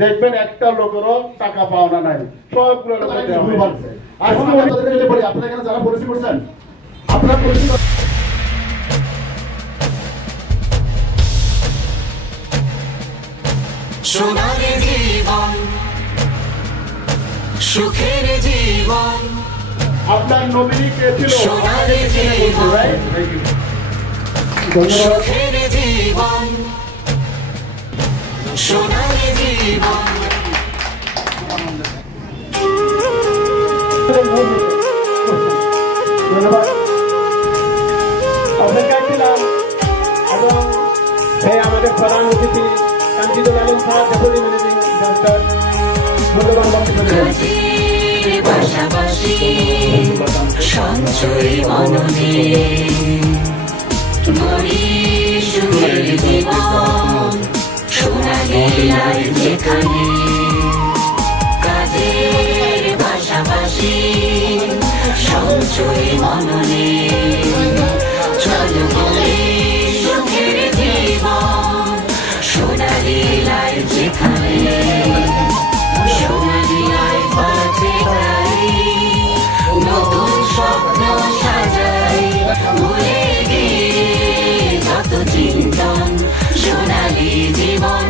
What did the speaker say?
দেখবেন একটা লোকেরও টাকা পাওনা নাই, সবগুলো লোকের দেওয়া হয়েছে। এখন আপনাদের বলি, আপনারা এখানে যারা পলিসি করছেন, আপনারা পলিসি সোনার জীবন, সুখের জীবন, আপনার নবী কে ছিল? সোনার জীবন, সুখের জীবন, সোনার জীবন। ধন্যবাদ। অপেক্ষায় ছিলাম এবং আমাদের প্রধান অতিথি Kanchidul Alam sir, deputy managing director, মূল্যবান বক্তব্য দেবেন। পাশাপাশি সঞ্চয় মননে গড়ি সুখের জীবন, সোনালি লাই যেখানে কাজের পাশাপাশি সঞ্চয় মননে চলো গড়ি সুখের জীবন, সোনালি লাই যেখানে সোনালি লাই বাজে গাই, নতুন স্বপ্ন সাজাই, ভুলে গিয়ে যত চিন্তন, সোনালি জীবন।